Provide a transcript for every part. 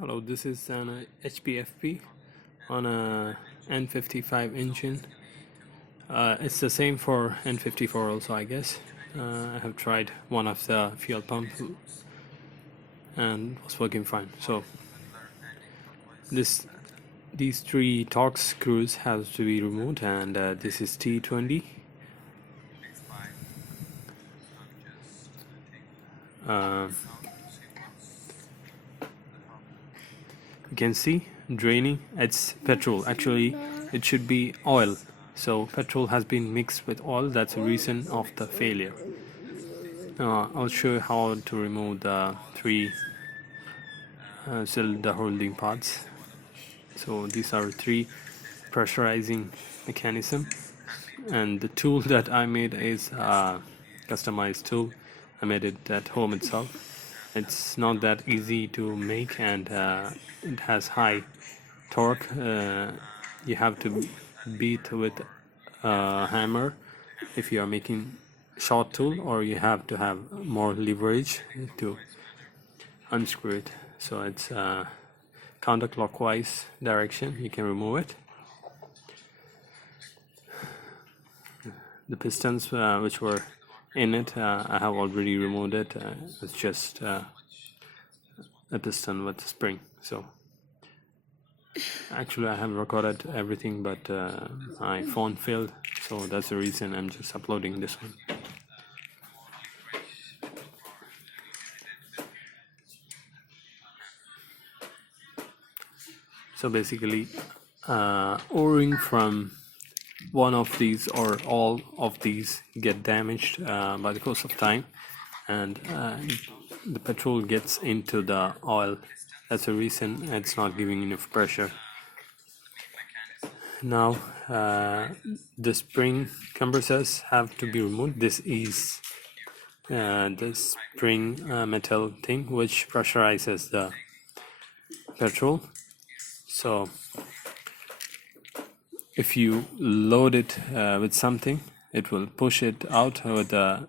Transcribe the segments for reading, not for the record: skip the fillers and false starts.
Hello, this is an HPFP on a N55 engine. It's the same for N54 also, I guess. I have tried one of the fuel pump and was working fine. So these three Torx screws have to be removed, and this is T20. You can see draining. It's petrol. Actually, it should be oil. So petrol has been mixed with oil. That's the reason of the failure. I'll show you how to remove the three cylinder holding parts. So these are three pressurizing mechanism, and the tool that I made is a customized tool. I made it at home itself. It's not that easy to make, and it has high torque. You have to beat with a hammer if you are making short tool, or you have to have more leverage to unscrew it. So it's counterclockwise direction. You can remove it. The pistons which were in it, I have already removed it. It's just a piston with a spring. So actually I have recorded everything, but my phone failed, so that's the reason I'm just uploading this one. So basically O-ring from one of these or all of these get damaged by the course of time, and the petrol gets into the oil. That's the reason it's not giving enough pressure. Now the spring compressors have to be removed. This is the spring metal thing which pressurizes the petrol. So if you load it with something, it will push it out with the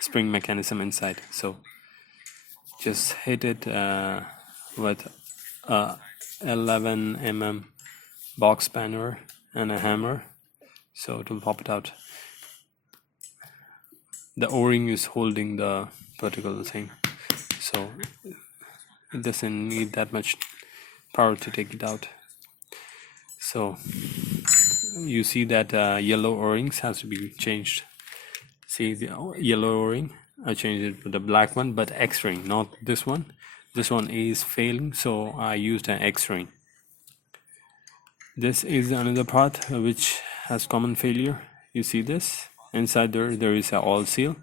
spring mechanism inside. So just hit it with a 11 mm box spanner and a hammer, so it will pop it out. The O-ring is holding the particular thing, so it doesn't need that much power to take it out. So you see that yellow O-rings has to be changed. See the yellow O-ring, I changed it with the black one, but X-ring, not this one. This one is failing, so I used an X-ring. This is another part which has common failure. You see this inside there is a oil seal,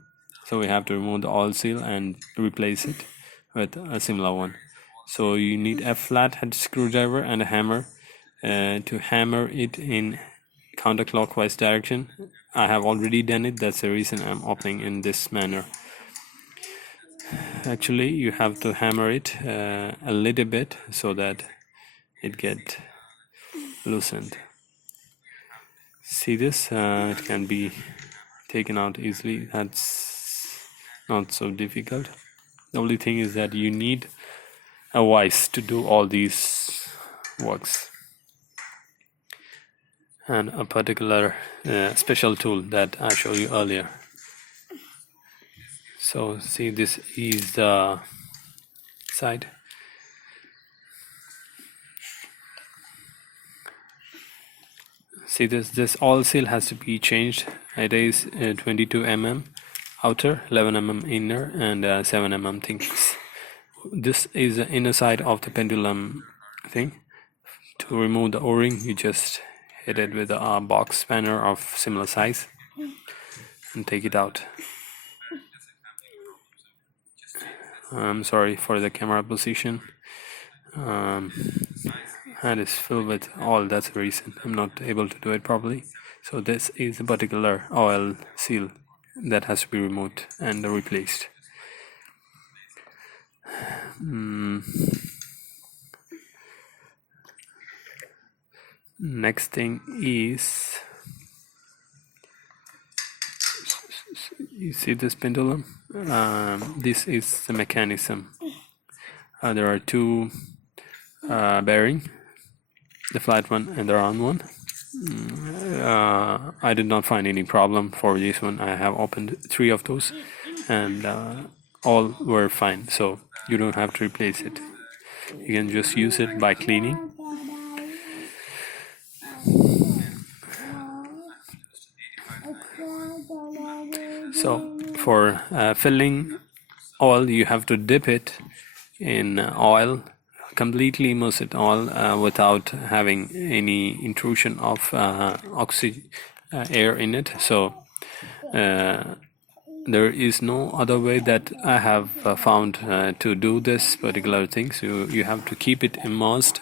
so we have to remove the oil seal and replace it with a similar one. So you need a flat head screwdriver and a hammer to hammer it in counterclockwise direction. I have already done it. That's the reason I'm opening in this manner. Actually you have to hammer it a little bit so that it get loosened. See this? It can be taken out easily. That's not so difficult. The only thing is that you need a vise to do all these works, and a particular special tool that I showed you earlier. So see, this is the side. See this oil seal has to be changed. It is 22 mm outer, 11 mm inner, and 7 mm thickness. This is the inner side of the pendulum thing. To remove the O-ring, you just hit it with a box spanner of similar size and take it out. I'm sorry for the camera position. And it's filled with oil. That's the reason I'm not able to do it properly. So this is a particular oil seal that has to be removed and replaced. Next thing is, you see this pendulum? This is the mechanism. There are two bearing, the flat one and the round one. I did not find any problem for this one. I have opened 3 of those and all were fine, so you don't have to replace it. You can just use it by cleaning. So for filling oil, you have to dip it in oil, completely immerse it all without having any intrusion of oxygen air in it. So there is no other way that I have found to do this particular thing. So you have to keep it immersed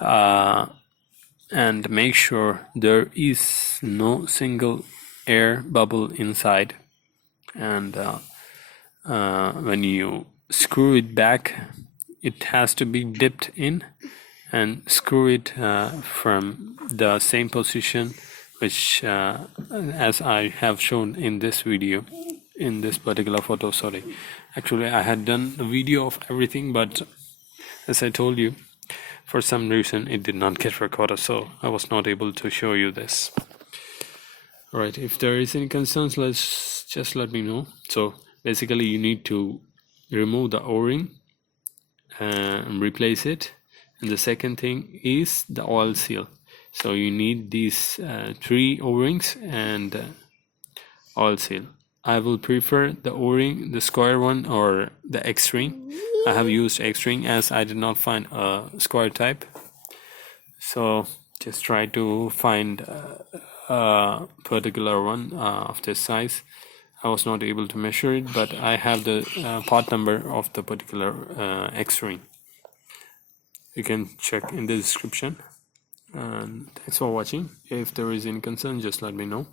and make sure there is no single air bubble inside. And when you screw it back, it has to be dipped in and screw it from the same position, which as I have shown in this video, in this particular photo. Sorry, actually I had done a video of everything, but as I told you, for some reason it did not get recorded, so I was not able to show you this. Alright, if there is any concerns, just let me know. So basically you need to remove the O-ring and replace it, and the second thing is the oil seal. So you need these 3 O-rings and oil seal. I will prefer the O-ring, the square one, or the X-ring. I have used X-ring as I did not find a square type. So just try to find a particular one of this size. I was not able to measure it, but I have the part number of the particular X-ring. You can check in the description. And thanks for watching. If there is any concern, just let me know.